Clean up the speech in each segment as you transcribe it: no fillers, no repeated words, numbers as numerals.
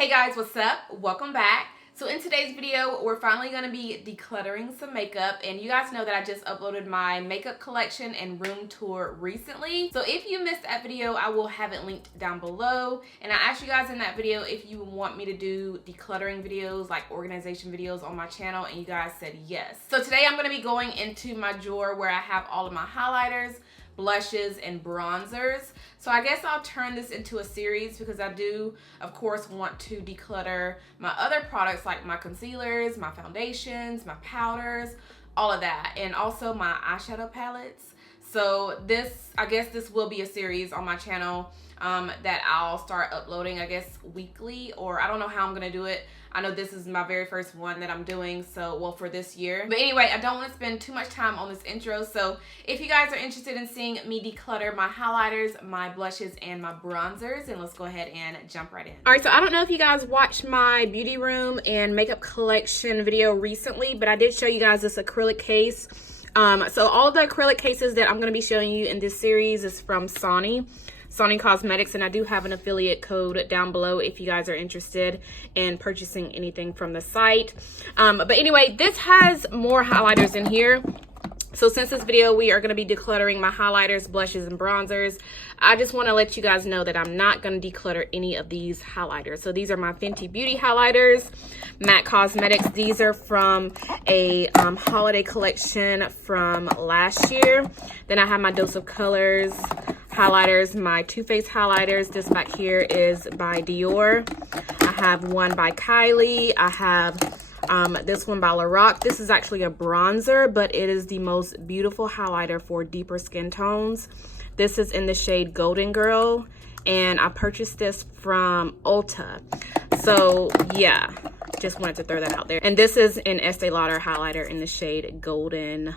Hey guys, what's up? Welcome back. So in today's video, we're finally going to be decluttering some makeup, and you guys know that I just uploaded my makeup collection and room tour recently. So if you missed that video, I will have it linked down below. And I asked you guys in that video if you want me to do decluttering videos, like organization videos on my channel, and you guys said yes. So today I'm going to be going into my drawer where I have all of my highlighters, blushes, and bronzers. So I guess I'll turn this into a series because I do, of course, want to declutter my other products like my concealers, my foundations, my powders, all of that, and also my eyeshadow palettes. So I guess this will be a series on my channel that I'll start uploading, I guess, weekly, or I don't know how I'm gonna do it. I know this is my very first one that I'm doing, so, well, for this year. But anyway, I don't want to spend too much time on this intro, so if you guys are interested in seeing me declutter my highlighters, my blushes, and my bronzers, then let's go ahead and jump right in. All right, so I don't know if you guys watched my beauty room and makeup collection video recently, but I did show you guys this acrylic case. So all of the acrylic cases that I'm going to be showing you in this series is from Sonny Cosmetics, and I do have an affiliate code down below if you guys are interested in purchasing anything from the site. But anyway, this has more highlighters in here. So since this video, we are going to be decluttering my highlighters, blushes, and bronzers. I just want to let you guys know that I'm not going to declutter any of these highlighters. So these are my Fenty Beauty highlighters, MAC Cosmetics. These are from a holiday collection from last year. Then I have my Dose of Colors highlighters, my Too Faced highlighters. This back here is by Dior. I have one by Kylie. I have this one by Lorac. This is actually a bronzer, but it is the most beautiful highlighter for deeper skin tones. This is in the shade Golden Girl, and I purchased this from Ulta. So yeah, just wanted to throw that out there. And this is an Estee Lauder highlighter in the shade Golden,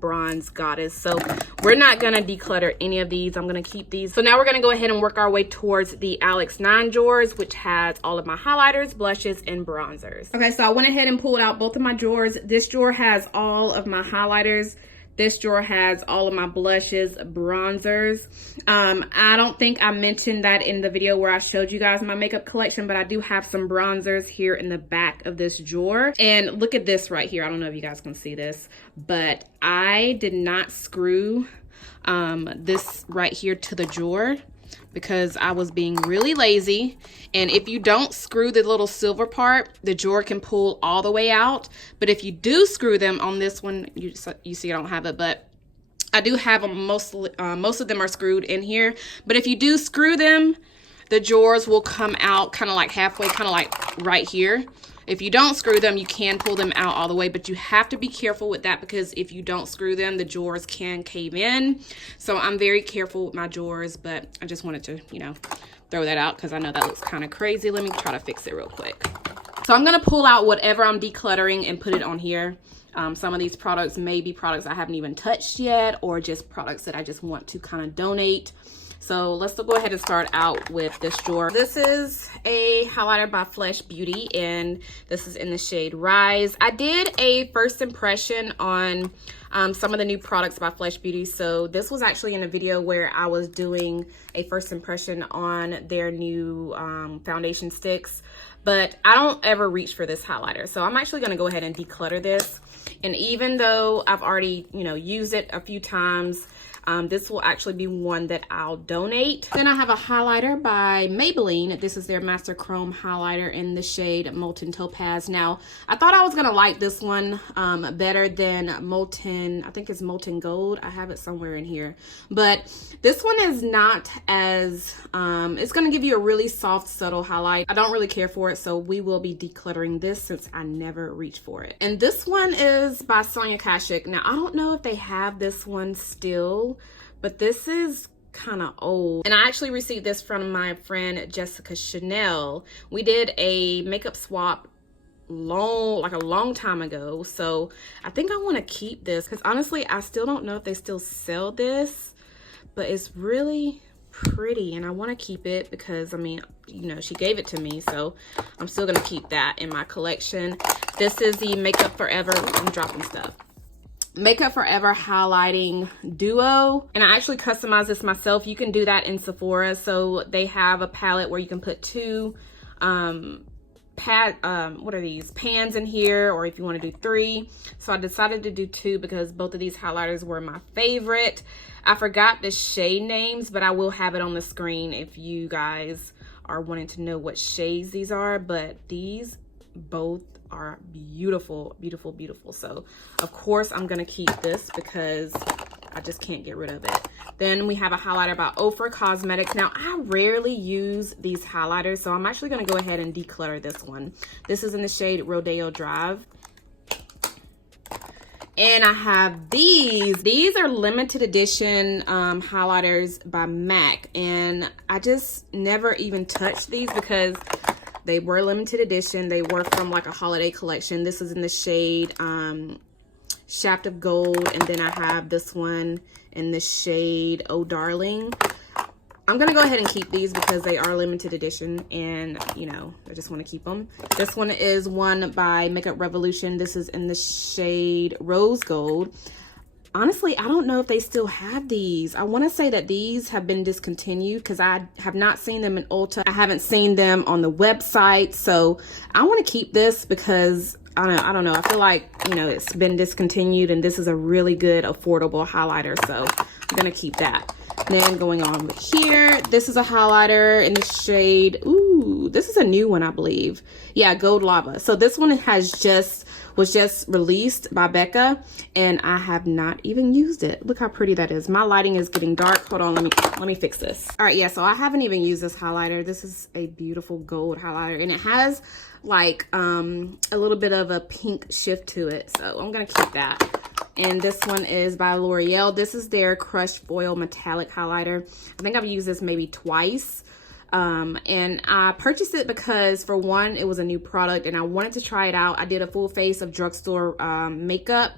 Bronze Goddess. So we're not gonna declutter any of these. I'm gonna keep these. So now we're gonna go ahead and work our way towards the Alex 9 drawers, which has all of my highlighters, blushes, and bronzers. Okay, so I went ahead and pulled out both of my drawers. This drawer has all of my highlighters. This drawer has all of my blushes, bronzers. I don't think I mentioned that in the video where I showed you guys my makeup collection, but I do have some bronzers here in the back of this drawer. And look at this right here. I don't know if you guys can see this, but I did not screw this right here to the drawer because I was being really lazy. And if you don't screw the little silver part, the drawer can pull all the way out. But if you do screw them on this one, you see I don't have it, but I do have them. Most of them are screwed in here. But if you do screw them, the drawers will come out kind of like halfway, kind of like right here. If you don't screw them, you can pull them out all the way, but you have to be careful with that because if you don't screw them, the drawers can cave in. So I'm very careful with my drawers, but I just wanted to, you know, throw that out because I know that looks kind of crazy. Let me try to fix it real quick. So I'm going to pull out whatever I'm decluttering and put it on here. Some of these products may be products I haven't even touched yet, or just products that I just want to kind of donate. So let's go ahead and start out with this drawer. This is a highlighter by Flesh Beauty, and this is in the shade Rise. I did a first impression on some of the new products by Flesh Beauty. So this was actually in a video where I was doing a first impression on their new foundation sticks. But I don't ever reach for this highlighter. So I'm actually going to go ahead and declutter this. And even though I've already, you know, used it a few times, this will actually be one that I'll donate. Then I have a highlighter by Maybelline. This is their Master Chrome highlighter in the shade Molten Topaz. Now, I thought I was gonna like this one better than Molten, I think it's Molten Gold. I have it somewhere in here. But this one is not as, it's gonna give you a really soft, subtle highlight. I don't really care for it, so we will be decluttering this since I never reach for it. And this one is by Sonia Kashuk. Now, I don't know if they have this one still, but this is kind of old. And I actually received this from my friend Jessica Chanel. We did a makeup swap a long time ago. So I think I want to keep this because honestly, I still don't know if they still sell this, but it's really pretty and I want to keep it because I mean, you know, she gave it to me, so I'm still gonna keep that in my collection. This is the Makeup Forever, I'm dropping stuff, Makeup Forever highlighting duo, and I actually customized this myself. You can do that in Sephora. So they have a palette where you can put two what are these, pans in here, or if you want to do 3. So I decided to do 2 because both of these highlighters were my favorite. I forgot the shade names, but I will have it on the screen if you guys are wanting to know what shades these are. But these both are beautiful, beautiful, beautiful. So of course I'm gonna keep this because I just can't get rid of it. Then we have a highlighter by Ofra Cosmetics. Now, I rarely use these highlighters, so I'm actually going to go ahead and declutter this one. This is in the shade Rodeo Drive. And I have these. These are limited edition highlighters by MAC. And I just never even touched these because they were limited edition. They were from like a holiday collection. This is in the shade Shaft of Gold, and then I have this one in the shade Oh Darling. I'm gonna go ahead and keep these because they are limited edition, and you know, I just want to keep them. This one is one by Makeup Revolution. This is in the shade Rose Gold. Honestly, I don't know if they still have these. I want to say that these have been discontinued because I have not seen them in Ulta. I haven't seen them on the website, so I want to keep this because I don't know. I feel like, you know, it's been discontinued, and this is a really good, affordable highlighter. So I'm going to keep that. Then going on with here, this is a highlighter in the shade, ooh, this is a new one, I believe. Yeah, Gold Lava. So this one was just released by Becca, and I have not even used it. Look how pretty that is. My lighting is getting dark. Hold on, let me fix this. All right, yeah, so I haven't even used this highlighter. This is a beautiful gold highlighter, and it has like a little bit of a pink shift to it. So I'm gonna keep that. And this one is by L'Oreal. This is their Crushed Foil Metallic Highlighter. I think I've used this maybe twice. And I purchased it because, for one, it was a new product and I wanted to try it out. I did a full face of drugstore makeup,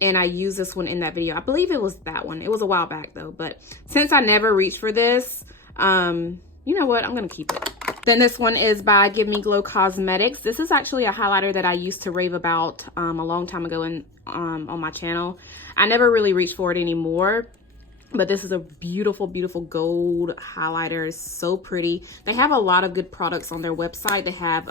and I used this one in that video. I believe it was that one. It was a while back though, but since I never reached for this, you know what? I'm gonna keep it. Then this one is by Give Me Glow Cosmetics. This is actually a highlighter that I used to rave about a long time ago on my channel. I never really reached for it anymore, but this is a beautiful, beautiful gold highlighter. It's so pretty. They have a lot of good products on their website. They have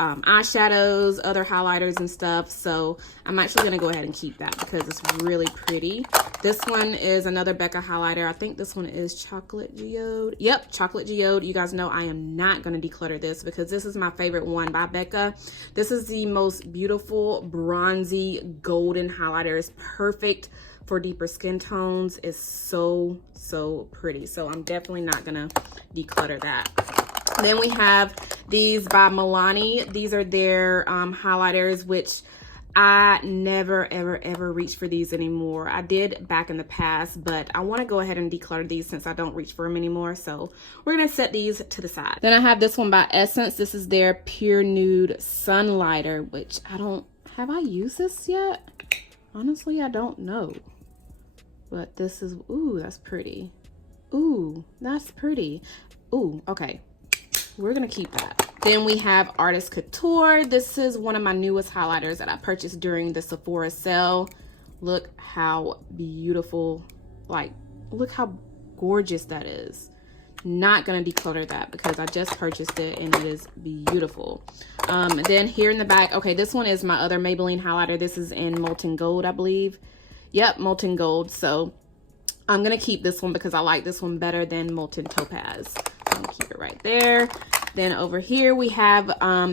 eyeshadows, other highlighters and stuff. So I'm actually gonna go ahead and keep that because it's really pretty. This one is another Becca highlighter. I think this one is Chocolate Geode. Yep, Chocolate Geode. You guys know I am not gonna declutter this because this is my favorite one by Becca. This is the most beautiful bronzy golden highlighter. It's perfect for deeper skin tones. It's so, so pretty. So I'm definitely not gonna declutter that. Then we have these by Milani. These are their highlighters, which I never, ever, ever reach for these anymore. I did back in the past, but I want to go ahead and declutter these since I don't reach for them anymore. So we're going to set these to the side. Then I have this one by Essence. This is their Pure Nude Sunlighter, which have I used this yet? Honestly, I don't know. But this is, ooh, that's pretty. Ooh, that's pretty. Ooh, okay. We're gonna keep that. Then we have Artist Couture. This is one of my newest highlighters that I purchased during the Sephora sale. Look how beautiful, like, look how gorgeous that is. Not gonna declutter that because I just purchased it and it is beautiful. Then here in the back, okay, this one is my other Maybelline highlighter. This is in Molten Gold, I believe. Yep, Molten Gold. So I'm gonna keep this one because I like this one better than Molten Topaz. I'm gonna keep it right there. Then over here we have,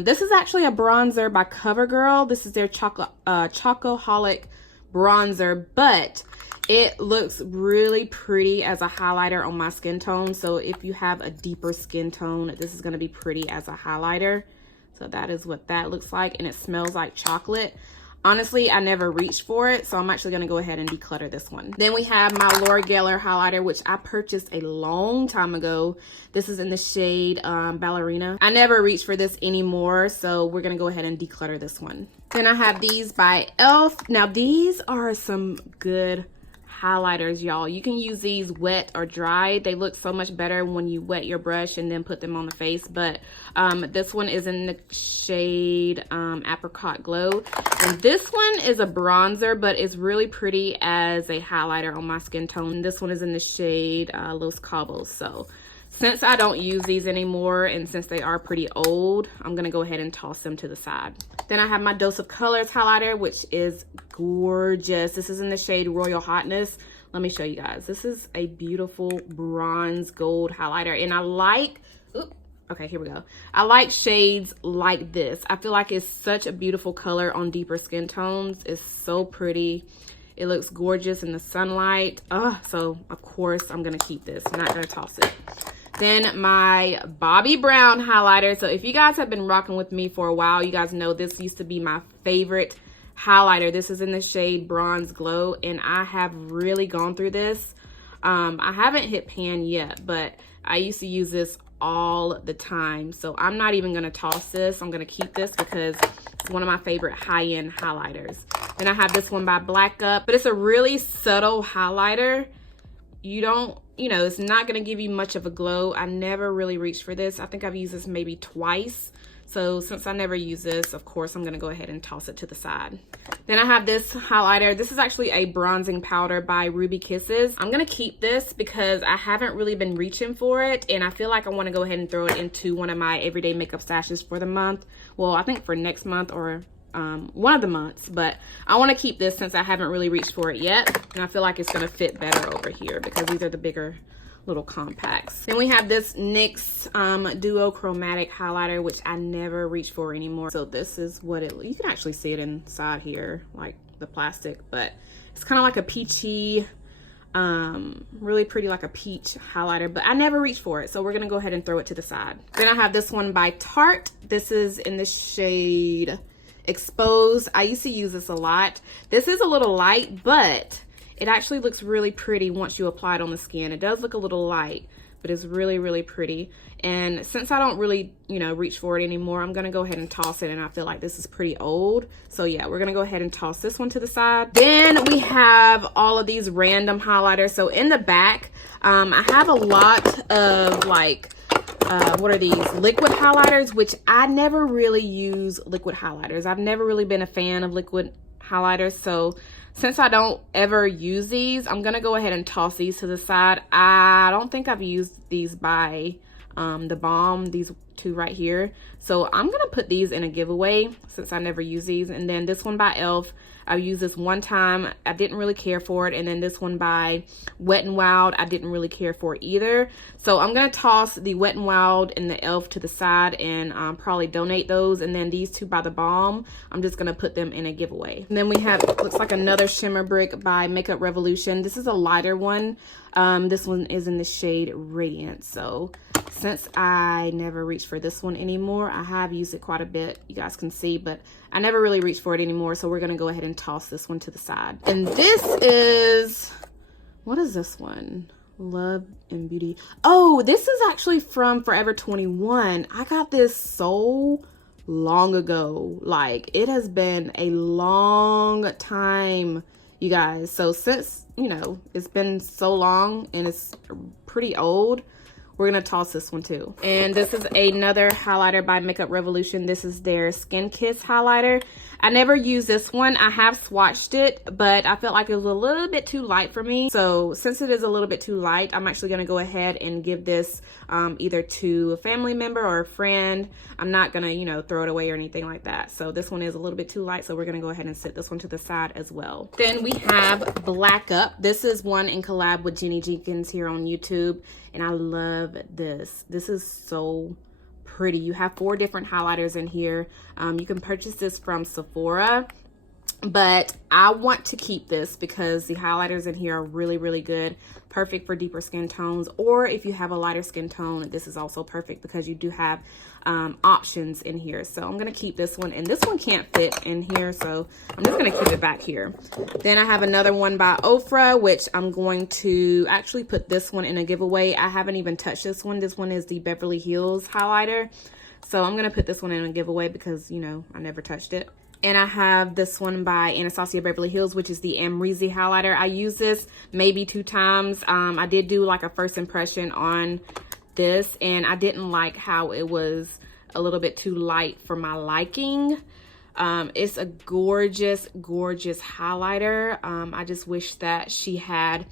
this is actually a bronzer by CoverGirl. This is their Chocoholic bronzer, but it looks really pretty as a highlighter on my skin tone. So if you have a deeper skin tone, this is gonna be pretty as a highlighter. So that is what that looks like, and it smells like chocolate. Honestly, I never reached for it, so I'm actually going to go ahead and declutter this one. Then we have my Laura Geller highlighter, which I purchased a long time ago. This is in the shade Ballerina. I never reached for this anymore, so we're going to go ahead and declutter this one. Then I have these by e.l.f. Now, these are some good highlighters, y'all. You can use these wet or dry. They look so much better when you wet your brush and then put them on the face. But this one is in the shade Apricot Glow, and this one is a bronzer, but it's really pretty as a highlighter on my skin tone. This one is in the shade Los Cabos. So Since I don't use these anymore and since they are pretty old, I'm gonna go ahead and toss them to the side. Then I have my Dose of Colors highlighter, which is gorgeous. This is in the shade Royal Hotness. Let me show you guys. This is a beautiful bronze gold highlighter, and I like, okay, here we go. I like shades like this. I feel like it's such a beautiful color on deeper skin tones. It's so pretty. It looks gorgeous in the sunlight. So of course I'm gonna keep this. I'm not gonna toss it. Then my Bobbi Brown highlighter. So if you guys have been rocking with me for a while, you guys know this used to be my favorite highlighter. This is in the shade Bronze Glow, and I have really gone through this. I haven't hit pan yet, but I used to use this all the time. So I'm not even gonna toss this. I'm gonna keep this because it's one of my favorite high-end highlighters. Then I have this one by Black Up, but it's a really subtle highlighter. You know, it's not gonna give you much of a glow. I never really reached for this. I think I've used this maybe twice. So since I never use this, of course, I'm gonna go ahead and toss it to the side. Then I have this highlighter. This is actually a bronzing powder by Ruby Kisses. I'm gonna keep this because I haven't really been reaching for it, and I feel like I wanna go ahead and throw it into one of my everyday makeup stashes for the month. Well, I think for next month or one of the months, but I wanna keep this since I haven't really reached for it yet, and I feel like it's gonna fit better over here because these are the bigger little compacts. Then we have this NYX Duo Chromatic highlighter, which I never reach for anymore. So this is what you can actually see it inside here, like the plastic, but it's kind of like a peachy, really pretty, like a peach highlighter, but I never reach for it. So we're gonna go ahead and throw it to the side. Then I have this one by Tarte. This is in the shade Exposed. I used to use this a lot. This is a little light, but it actually looks really pretty once you apply it on the skin. It does look a little light, but it's really, really pretty. And since I don't really, reach for it anymore, I'm gonna go ahead and toss it, and I feel like this is pretty old. So yeah, we're gonna go ahead and toss this one to the side. Then we have all of these random highlighters. So in the back, I have a lot of what are these? Liquid highlighters, which I never really use liquid highlighters. I've never really been a fan of liquid highlighters. So since I don't ever use these, I'm gonna go ahead and toss these to the side. I don't think I've used these by the Balm, these two right here. So I'm gonna put these in a giveaway since I never use these. And then this one by e.l.f. I used this one time. I didn't really care for it. And then this one by Wet n Wild, I didn't really care for either. So I'm gonna toss the Wet n Wild and the e.l.f. to the side and probably donate those. And then these two by the Balm, I'm just gonna put them in a giveaway. And then we have, looks like another shimmer brick by Makeup Revolution. This is a lighter one. This one is in the shade Radiant. So since I never reached for this one anymore, I have used it quite a bit, you guys can see, but I never really reached for it anymore. So we're gonna go ahead and toss this one to the side. And this is, what is this one? Love and Beauty. Oh, this is actually from Forever 21. I got this so long ago. Like, it has been a long time, you guys. So since, it's been so long and it's pretty old, we're gonna toss this one too. And this is another highlighter by Makeup Revolution. This is their Skin Kiss highlighter. I never used this one. I have swatched it, but I felt like it was a little bit too light for me. So since it is a little bit too light, I'm actually gonna go ahead and give this either to a family member or a friend. I'm not gonna, throw it away or anything like that. So this one is a little bit too light, so we're gonna go ahead and set this one to the side as well. Then we have Black Up. This is one in collab with Jenny Jenkins here on YouTube, and I love this. This is so pretty. You have 4 different highlighters in here. You can purchase this from Sephora, but I want to keep this because the highlighters in here are really, really good. Perfect for deeper skin tones, or if you have a lighter skin tone, this is also perfect because you do have options in here. So I'm gonna keep this one, and this one can't fit in here, so I'm just gonna keep it back here. Then I have another one by Ofra, which I'm going to actually put this one in a giveaway. I haven't even touched this one. This one is the Beverly Hills highlighter, so I'm gonna put this one in a giveaway because I never touched it. And I have this one by Anastasia Beverly Hills, which is the Amrezy highlighter. I used this maybe 2 times. I did do like a first impression on this, and I didn't like how it was a little bit too light for my liking. It's a gorgeous, gorgeous highlighter. I just wish that she had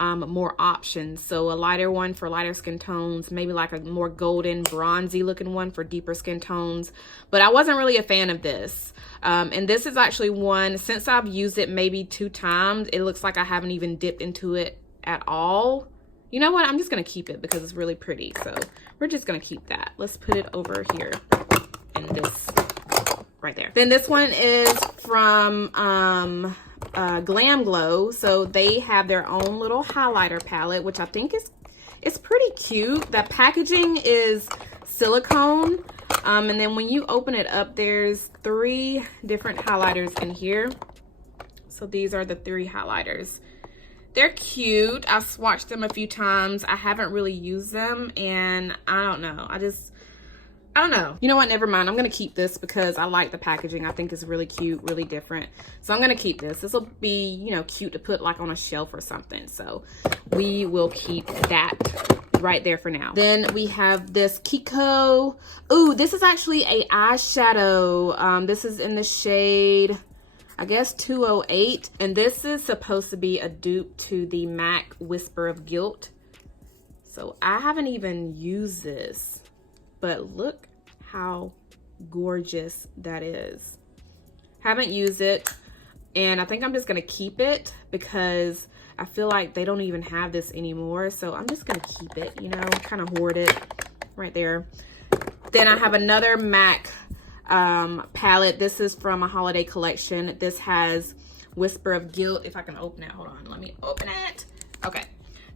more options. So a lighter one for lighter skin tones, maybe like a more golden bronzy looking one for deeper skin tones. But I wasn't really a fan of this. And this is actually one, since I've used it maybe 2 times, it looks like I haven't even dipped into it at all. You know what? I'm just going to keep it because it's really pretty. So we're just going to keep that. Let's put it over here in this right there. Then this one is from Glam Glow. So they have their own little highlighter palette, which I think is pretty cute. The packaging is silicone. And then when you open it up, there's 3 different highlighters in here. So these are the 3 highlighters. They're cute. I've swatched them a few times. I haven't really used them, and I don't know. I don't know. You know what? Never mind. I'm going to keep this because I like the packaging. I think it's really cute, really different. So I'm going to keep this. This will be, you know, cute to put like on a shelf or something. So we will keep that right there for now. Then we have this Kiko. Ooh, this is actually a eyeshadow. This is in the shade, I guess, 208. And this is supposed to be a dupe to the MAC Whisper of Guilt. So I haven't even used this, but look how gorgeous that is. Haven't used it, and I think I'm just gonna keep it because I feel like they don't even have this anymore. So I'm just gonna keep it, you know, kind of hoard it right there. Then I have another MAC palette. This is from a holiday collection. This has Whisper of Guilt. If I can open it, hold on, let me open it. Okay.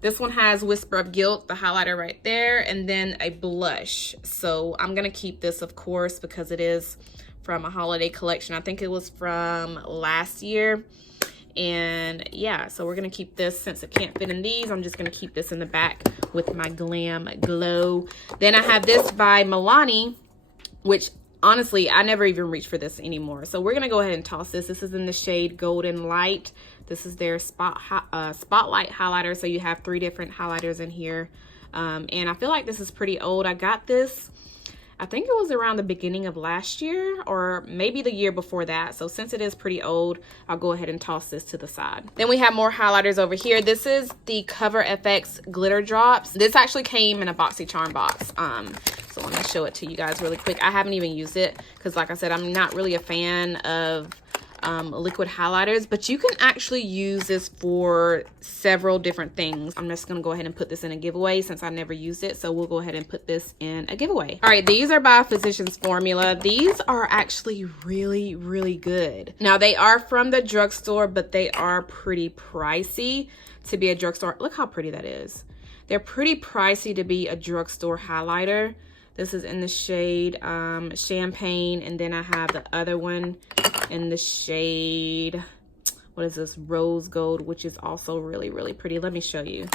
This one has Whisper of Guilt, the highlighter right there, and then a blush. So I'm going to keep this, of course, because it is from a holiday collection. I think it was from last year. And yeah, so we're going to keep this. Since it can't fit in these, I'm just going to keep this in the back with my Glam Glow. Then I have this by Milani, which honestly, I never even reached for this anymore. So we're going to go ahead and toss this. This is in the shade Golden Light. This is their Spotlight highlighter. So you have 3 different highlighters in here. And I feel like this is pretty old. I got this, I think it was around the beginning of last year or maybe the year before that. So since it is pretty old, I'll go ahead and toss this to the side. Then we have more highlighters over here. This is the Cover FX Glitter Drops. This actually came in a BoxyCharm box. So let me show it to you guys really quick. I haven't even used it because, like I said, I'm not really a fan of liquid highlighters, but you can actually use this for several different things. I'm just gonna go ahead and put this in a giveaway since I never used it, so we'll go ahead and put this in a giveaway. All right, these are by Physicians Formula. These are actually really, really good. Now they are from the drugstore, but they are pretty pricey to be a drugstore. Look how pretty that is. They're pretty pricey to be a drugstore highlighter. This is in the shade Champagne, and then I have the other one in the shade, what is this, Rose Gold, which is also really, really pretty. Let me show you.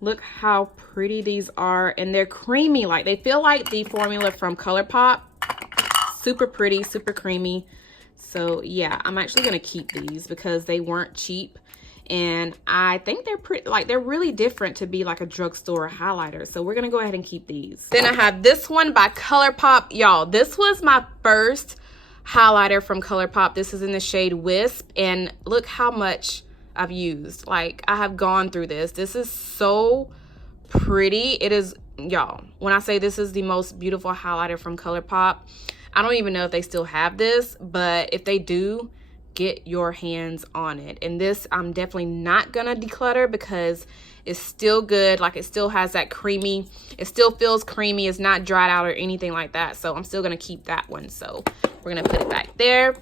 Look how pretty these are, and they're creamy. Like, they feel like the formula from Colourpop. Super pretty, super creamy. So yeah, I'm actually gonna keep these because they weren't cheap. And I think they're pretty, like, they're really different to be like a drugstore highlighter. So we're gonna go ahead and keep these. Then I have this one by Colourpop. Y'all, this was my first highlighter from Colourpop. This is in the shade Wisp, and look how much I've used. Like, I have gone through this. This is so pretty. It is, y'all, when I say this is the most beautiful highlighter from Colourpop, I don't even know if they still have this, but if they do, get your hands on it. And this I'm definitely not gonna declutter because it's still good. Like, it still has that creamy, it still feels creamy. It's not dried out or anything like that. So I'm still gonna keep that one. So we're gonna put it back there.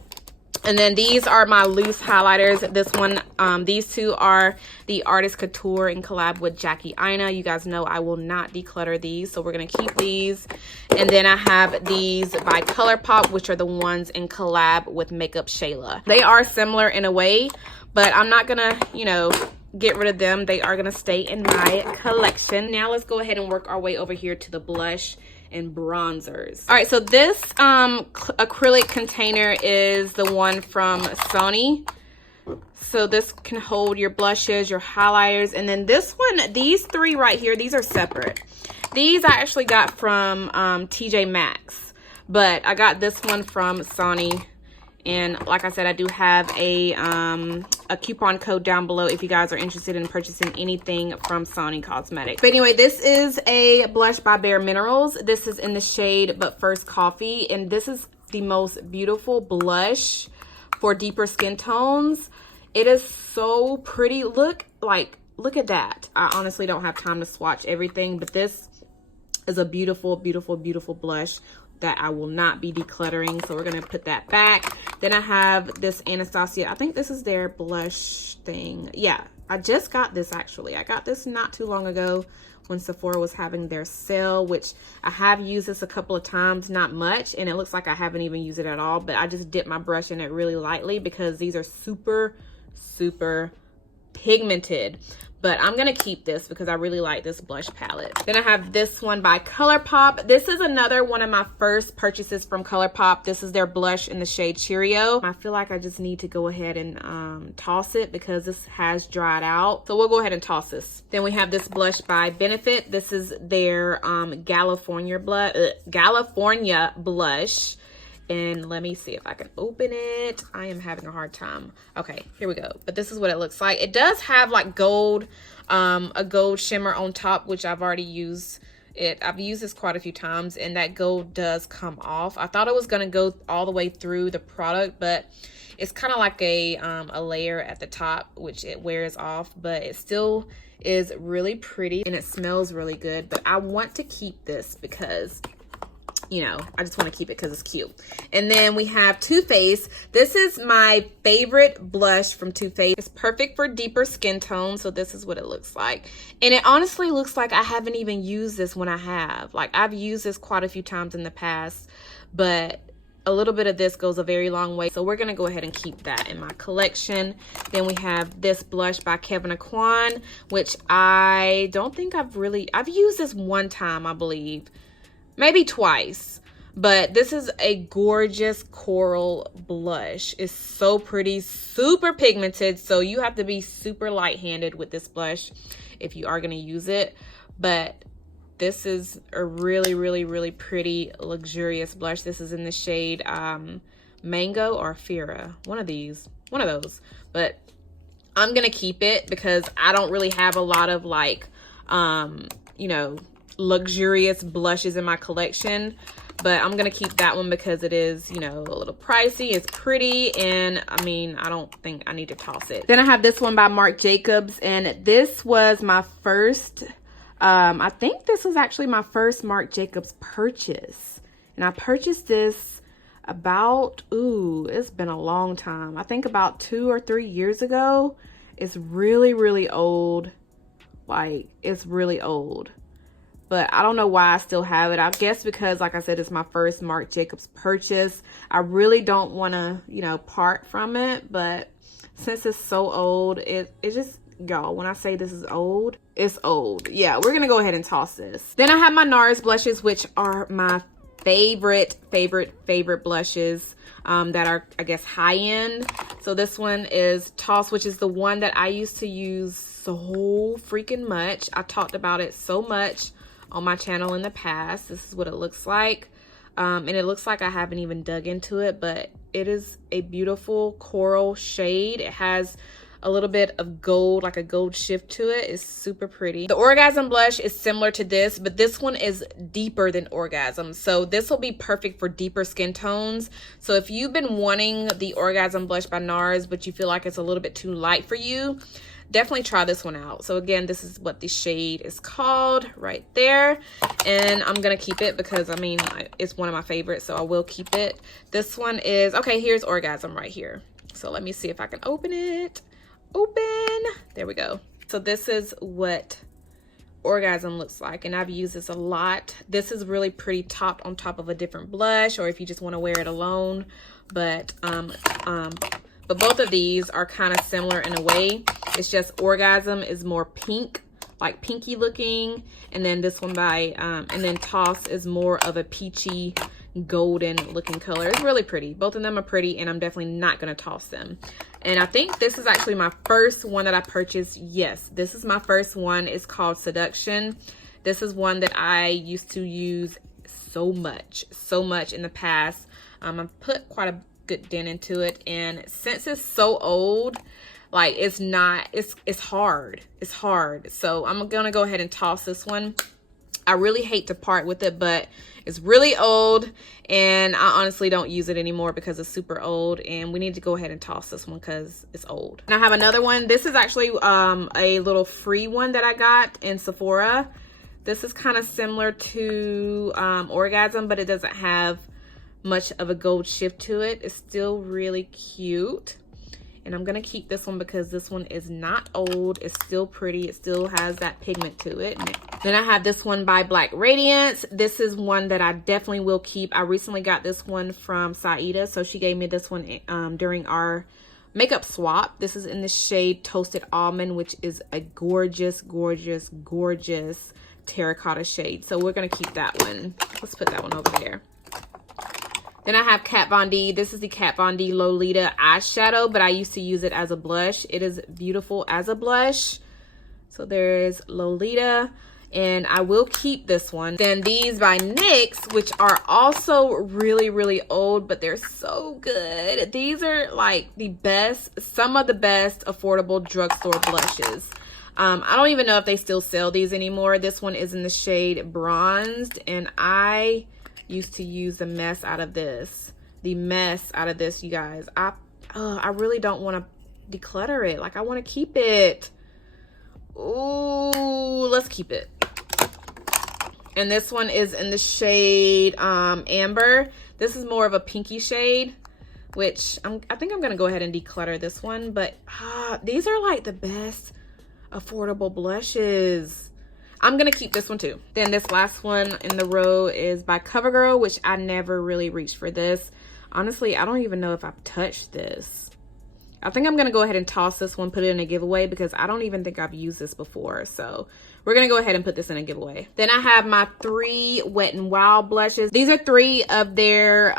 And then these are my loose highlighters. This one, these two are the Artist Couture in collab with Jackie Aina. You guys know I will not declutter these, so we're gonna keep these. And then I have these by Colourpop, which are the ones in collab with Makeup Shayla. They are similar in a way, but I'm not gonna, you know, get rid of them. They are gonna stay in my collection. Now let's go ahead and work our way over here to the blush and bronzers. All right, so this acrylic container is the one from Sonny. So this can hold your blushes, your highlighters, and then this one, these 3 right here, these are separate. These I actually got from TJ Maxx, but I got this one from Sonny, And like I said, I do have a coupon code down below if you guys are interested in purchasing anything from Sonny Cosmetics. But anyway, this is a blush by Bare Minerals. This is in the shade But First Coffee, and this is the most beautiful blush for deeper skin tones. It is so pretty. Look at that. I honestly don't have time to swatch everything, but this is a beautiful, beautiful, beautiful blush that I will not be decluttering. So we're gonna put that back. Then I have this Anastasia. I think this is their blush thing. Yeah, I just got this actually. I got this not too long ago when Sephora was having their sale, which I have used this a couple of times, not much, and it looks like I haven't even used it at all, but I just dipped my brush in it really lightly because these are super, super pigmented. But I'm gonna keep this because I really like this blush palette. Then I have this one by Colourpop. This is another one of my first purchases from Colourpop. This is their blush in the shade Cheerio. I feel like I just need to go ahead and toss it because this has dried out. So we'll go ahead and toss this. Then we have this blush by Benefit. This is their California blush. And let me see if I can open it. I am having a hard time. Okay, here we go. But this is what it looks like. It does have like gold, a gold shimmer on top, which I've already used it. I've used this quite a few times, and that gold does come off. I thought it was gonna go all the way through the product, but it's kind of like a layer at the top, which it wears off, but it still is really pretty and it smells really good. But I want to keep this because, you know, I just want to keep it because it's cute. And then we have Too Faced. This is my favorite blush from Too Faced. It's perfect for deeper skin tones. So this is what it looks like. And it honestly looks like I haven't even used this when I have. Like, I've used this quite a few times in the past, but a little bit of this goes a very long way. So we're going to go ahead and keep that in my collection. Then we have this blush by Kevyn Aucoin, which I don't think I've used this one time, I believe. Maybe twice, but this is a gorgeous coral blush. It's so pretty, super pigmented, so you have to be super light-handed with this blush if you are going to use it. But this is a really, really, really pretty, luxurious blush. This is in the shade Mango or Fira, one of those. But I'm going to keep it because I don't really have a lot of like, you know, luxurious blushes in my collection, but I'm gonna keep that one because it is, you know, a little pricey. It's pretty, and I mean, I don't think I need to toss it. Then I have this one by Marc Jacobs, and this was my first I think this was actually my first Marc Jacobs purchase, and I purchased this about, it's been a long time, I think about 2 or 3 years ago. It's really, really old. Like, it's really old, but I don't know why I still have it. I guess because, like I said, it's my first Marc Jacobs purchase. I really don't want to, you know, part from it, but since it's so old, it just, y'all, when I say this is old, it's old. Yeah, we're gonna go ahead and toss this. Then I have my NARS blushes, which are my favorite blushes that are, I guess, high end. So this one is Toss, which is the one that I used to use so freaking much. I talked about it so much on my channel in the past. This is what it looks like, and it looks like I haven't even dug into it, but it is a beautiful coral shade. It has a little bit of gold, like a gold shift to it. It's super pretty. The Orgasm blush is similar to this, but this one is deeper than Orgasm, so this will be perfect for deeper skin tones. So if you've been wanting the Orgasm blush by NARS, but you feel like it's a little bit too light for you, definitely try this one out. So again, this is what the shade is called right there, and I'm gonna keep it because, I mean, it's one of my favorites, so I will keep it. This one is, okay, here's Orgasm right here. So let me see if I can open it. There we go. So this is what Orgasm looks like, and I've used this a lot. This is really pretty topped on top of a different blush, or if you just want to wear it alone. But both of these are kind of similar in a way. It's just Orgasm is more pink, like pinky looking, and then this one by and then Toss is more of a peachy golden looking color. It's really pretty. Both of them are pretty, and I'm definitely not gonna toss them. And I think this is actually my first one that I purchased. Yes, this is my first one. It's called Seduction. This is one that I used to use so much in the past. I've put quite a good dent into it. And since it's so old, like it's hard. It's hard. So I'm gonna go ahead and toss this one. I really hate to part with it, but it's really old and I honestly don't use it anymore because it's super old, and we need to go ahead and toss this one because it's old. And I have another one. This is actually a little free one that I got in Sephora. This is kind of similar to Orgasm, but it doesn't have much of a gold shift to it. It's still really cute. And I'm gonna keep this one because this one is not old. It's still pretty. It still has that pigment to it. Then I have this one by Black Radiance. This is one that I definitely will keep. I recently got this one from Saida, so she gave me this one during our makeup swap. This is in the shade Toasted Almond, which is a gorgeous, gorgeous, gorgeous terracotta shade. So we're gonna keep that one. Let's put that one over there. Then I have Kat Von D. This is the Kat Von D Lolita eyeshadow, but I used to use it as a blush. It is beautiful as a blush. So there is Lolita, and I will keep this one. Then these by NYX, which are also really, really old, but they're so good. These are like the best, some of the best affordable drugstore blushes. I don't even know if they still sell these anymore. This one is in the shade Bronzed, and I used to use the mess out of this. The mess out of this, you guys. I really don't want to declutter it. Like, I want to keep it. Ooh, let's keep it. And this one is in the shade Amber. This is more of a pinky shade, which I think I'm going to go ahead and declutter this one. But these are like the best affordable blushes. I'm gonna keep this one too. Then this last one in the row is by CoverGirl, which I never really reached for this. Honestly, I don't even know if I've touched this. I think I'm gonna go ahead and toss this one, put it in a giveaway, because I don't even think I've used this before. So we're gonna go ahead and put this in a giveaway. Then I have my 3 Wet n Wild blushes. These are 3 of their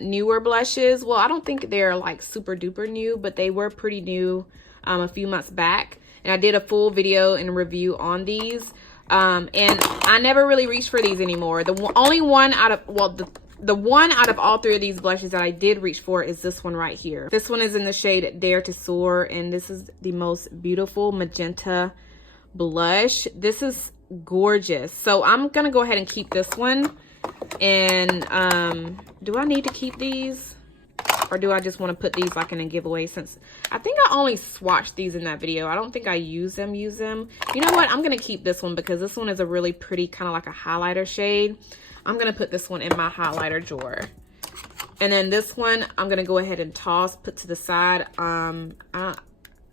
newer blushes. Well, I don't think they're like super duper new, but they were pretty new a few months back. And I did a full video and review on these. And I never really reached for these anymore. The only one out of, well, the one out of all 3 of these blushes that I did reach for is this one right here. This one is in the shade Dare to Soar, and this is the most beautiful magenta blush. This is gorgeous. So I'm gonna go ahead and keep this one. And do I need to keep these? Or do I just want to put these like in a giveaway, since I think I only swatched these in that video. I don't think I use them. You know what? I'm going to keep this one because this one is a really pretty kind of like a highlighter shade. I'm going to put this one in my highlighter drawer. And then this one, I'm going to go ahead and toss, put to the side.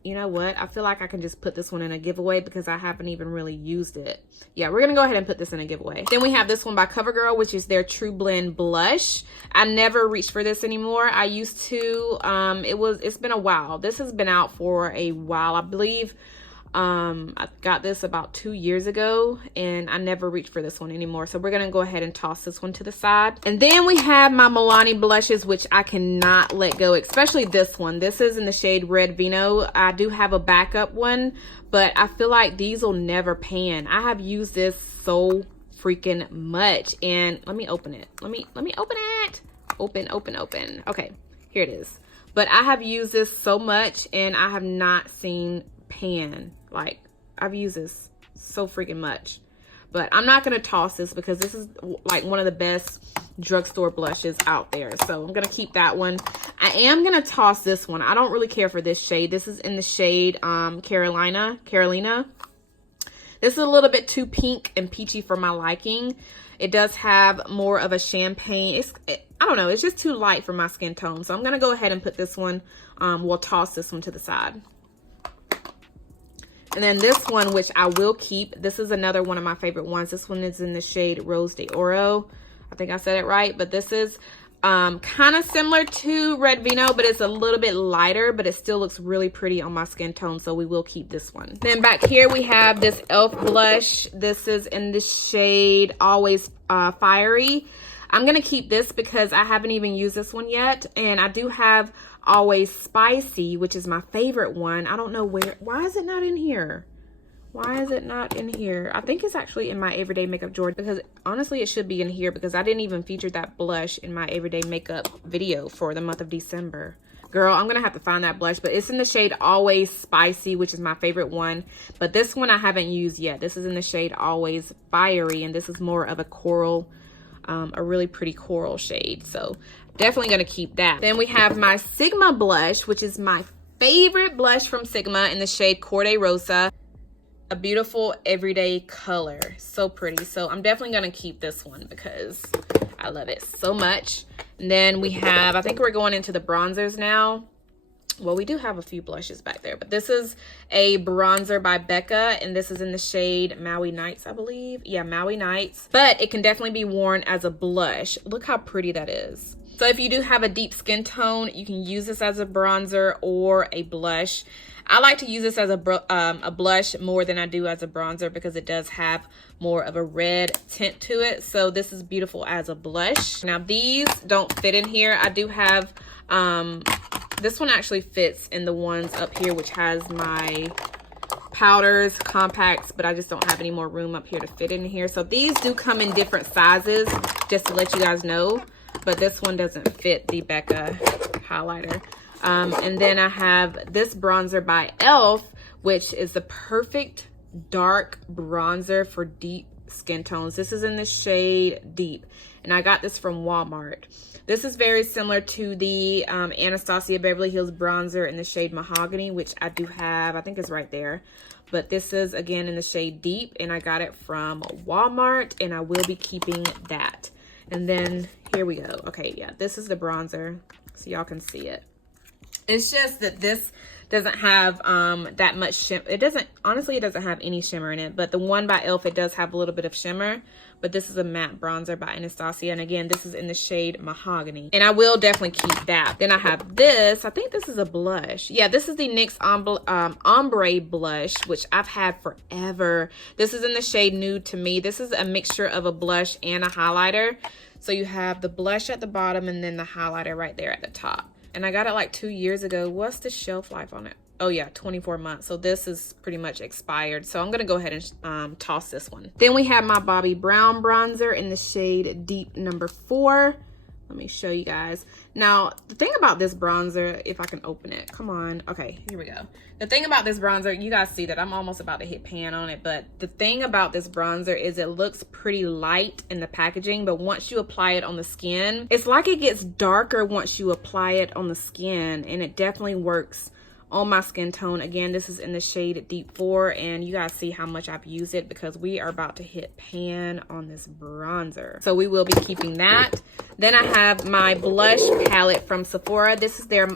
You know what? I feel like I can just put this one in a giveaway because I haven't even really used it. Yeah, we're going to go ahead and put this in a giveaway. Then we have this one by CoverGirl, which is their True Blend Blush. I never reached for this anymore. I used to. It's been a while. This has been out for a while. I believe I got this about 2 years ago, and I never reached for this one anymore. So we're going to go ahead and toss this one to the side. And then we have my Milani blushes, which I cannot let go, especially this one. This is in the shade Red Vino. I do have a backup one, but I feel like these will never pan. I have used this so freaking much. And let me open it. Let me open it. Open. Okay, here it is. But I have used this so much, and I have not seen pan. Like, I've used this so freaking much. But I'm not gonna toss this because this is like one of the best drugstore blushes out there. So I'm gonna keep that one. I am gonna toss this one. I don't really care for this shade. This is in the shade Carolina. This is a little bit too pink and peachy for my liking. It does have more of a champagne. I don't know, it's just too light for my skin tone. So I'm gonna go ahead and put this one, we'll toss this one to the side. And then this one, which I will keep, this is another one of my favorite ones. This one is in the shade Rose de Oro. I think I said it right, but this is kind of similar to Red Vino, but it's a little bit lighter, but it still looks really pretty on my skin tone, so we will keep this one. Then back here we have this e.l.f. blush. This is in the shade Always Fiery. I'm gonna keep this because I haven't even used this one yet, and I do have Always Spicy, which is my favorite one. I don't know why is it not in here? Why is it not in here? I think it's actually in my everyday makeup drawer, because honestly it should be in here, because I didn't even feature that blush in my everyday makeup video for the month of December. Girl, I'm gonna have to find that blush, but it's in the shade Always Spicy, which is my favorite one. But this one I haven't used yet. This is in the shade Always Fiery, and this is more of a coral, a really pretty coral shade. So definitely gonna keep that. Then we have my Sigma blush, which is my favorite blush from Sigma, in the shade Corday Rosa. A beautiful everyday color, so pretty. So I'm definitely gonna keep this one because I love it so much. And then we have, I think we're going into the bronzers now. Well, we do have a few blushes back there, but this is a bronzer by Becca, and this is in the shade Maui Nights, I believe. Yeah, Maui Nights, but it can definitely be worn as a blush. Look how pretty that is. So if you do have a deep skin tone, you can use this as a bronzer or a blush. I like to use this as a blush more than I do as a bronzer, because it does have more of a red tint to it. So this is beautiful as a blush. Now these don't fit in here. I do have, this one actually fits in the ones up here, which has my powders, compacts, but I just don't have any more room up here to fit in here. So these do come in different sizes, just to let you guys know. But this one doesn't fit the Becca highlighter. And then I have this bronzer by e.l.f., which is the perfect dark bronzer for deep skin tones. This is in the shade Deep, and I got this from Walmart. This is very similar to the Anastasia Beverly Hills bronzer in the shade Mahogany, which I do have. I think it's right there. But this is, again, in the shade Deep, and I got it from Walmart, and I will be keeping that. And then here we go. Okay, yeah, this is the bronzer, so y'all can see it. It's just that this doesn't have that much shimmer. It doesn't, honestly, it doesn't have any shimmer in it. But the one by e.l.f., it does have a little bit of shimmer. But this is a matte bronzer by Anastasia. And again, this is in the shade Mahogany. And I will definitely keep that. Then I have this. I think this is a blush. Yeah, this is the NYX Ombre blush, which I've had forever. This is in the shade Nude to Me. This is a mixture of a blush and a highlighter. So you have the blush at the bottom and then the highlighter right there at the top. And I got it like 2 years ago. What's the shelf life on it? Oh yeah, 24 months. So this is pretty much expired. So I'm gonna go ahead and toss this one. Then we have my Bobbi Brown bronzer in the shade Deep number 4. Let me show you guys. Now, the thing about this bronzer, if I can open it, come on. Okay, here we go. The thing about this bronzer, you guys see that I'm almost about to hit pan on it, but the thing about this bronzer is it looks pretty light in the packaging, but once you apply it on the skin, it's like it gets darker once you apply it on the skin, and it definitely works on my skin tone. Again, this is in the shade Deep 4, and you guys see how much I've used it because we are about to hit pan on this bronzer. So we will be keeping that. Then I have my blush palette from Sephora. This is their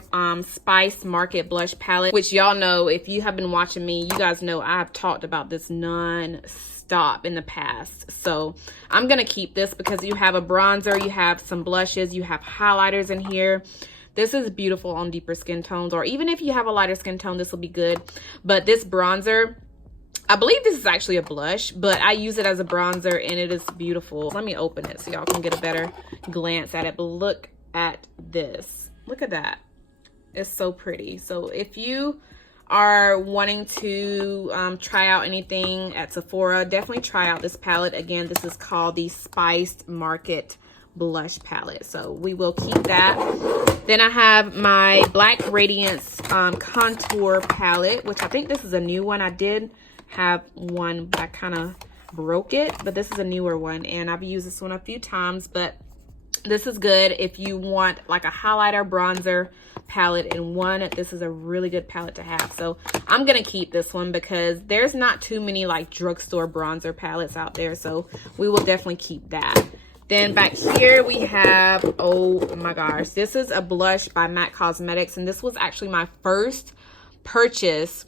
Spice Market blush palette, which y'all know, if you have been watching me, you guys know I've talked about this non-stop in the past. So I'm gonna keep this because you have a bronzer, you have some blushes, you have highlighters in here. This is beautiful on deeper skin tones, or even if you have a lighter skin tone, this will be good. But this bronzer, I believe this is actually a blush, but I use it as a bronzer and it is beautiful. Let me open it so y'all can get a better glance at it. But look at this. Look at that. It's so pretty. So if you are wanting to try out anything at Sephora, definitely try out this palette. Again, this is called the Spiced Market blush palette, so we will keep that. Then I have my Black Radiance contour palette, which I think this is a new one. I did have one, but I kind of broke it, but this is a newer one, and I've used this one a few times. But this is good if you want like a highlighter bronzer palette in one. This is a really good palette to have, so I'm gonna keep this one because there's not too many like drugstore bronzer palettes out there, so we will definitely keep that. Then back here we have, oh my gosh, this is a blush by MAC Cosmetics, and this was actually my first purchase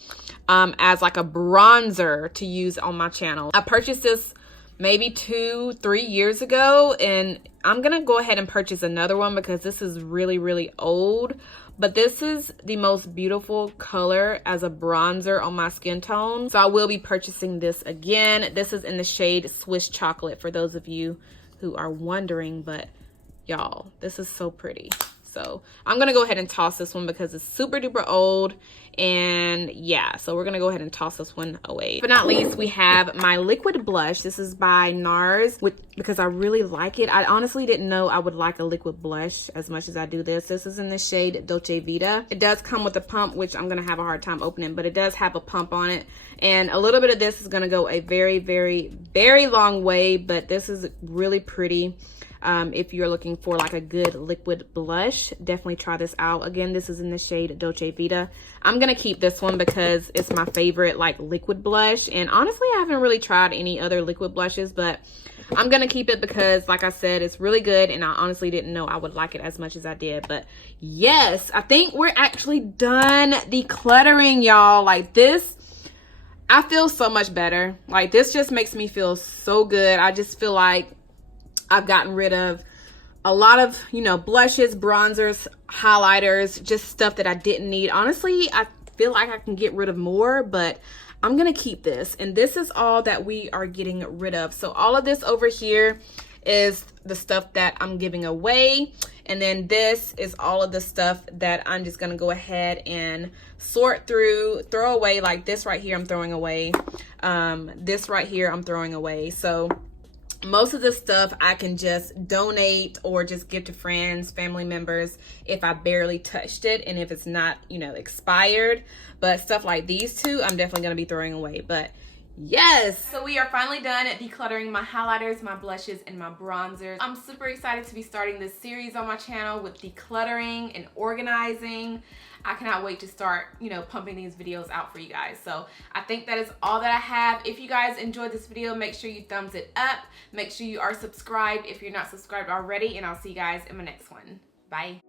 as like a bronzer to use on my channel. I purchased this maybe 2-3 years ago, and I'm gonna go ahead and purchase another one because this is really old. But this is the most beautiful color as a bronzer on my skin tone, so I will be purchasing this again. This is in the shade Swiss Chocolate for those of you who are wondering, but y'all, this is so pretty. So I'm gonna go ahead and toss this one because it's super duper old. And yeah, so we're gonna go ahead and toss this one away. But not least, we have my liquid blush. This is by NARS, because I really like it. I honestly didn't know I would like a liquid blush as much as I do this. This is in the shade Dolce Vita. It does come with a pump, which I'm gonna have a hard time opening, but it does have a pump on it. And a little bit of this is gonna go a very, very, very long way, but this is really pretty. If you're looking for like a good liquid blush, definitely try this out. Again, this is in the shade Dolce Vita. I'm gonna keep this one because it's my favorite like liquid blush, and honestly I haven't really tried any other liquid blushes, but I'm gonna keep it because, like I said, it's really good, and I honestly didn't know I would like it as much as I did. But yes, I think we're actually done decluttering, y'all. Like this, I feel so much better. Like this just makes me feel so good. I just feel like I've gotten rid of a lot of, you know, blushes, bronzers, highlighters, just stuff that I didn't need. Honestly, I feel like I can get rid of more, but I'm gonna keep this. And this is all that we are getting rid of. So all of this over here is the stuff that I'm giving away. And then this is all of the stuff that I'm just gonna go ahead and sort through, throw away. Like this right here, I'm throwing away. This right here, I'm throwing away. So most of this stuff I can just donate or just give to friends, family members if I barely touched it and if it's not, you know, expired. But stuff like these two, I'm definitely going to be throwing away. But yes, so we are finally done at decluttering my highlighters, my blushes, and my bronzers. I'm super excited to be starting this series on my channel with decluttering and organizing. I cannot wait to start, you know, pumping these videos out for you guys. So I think that is all that I have. If you guys enjoyed this video, make sure you thumbs it up. Make sure you are subscribed if you're not subscribed already, and I'll see you guys in my next one. Bye.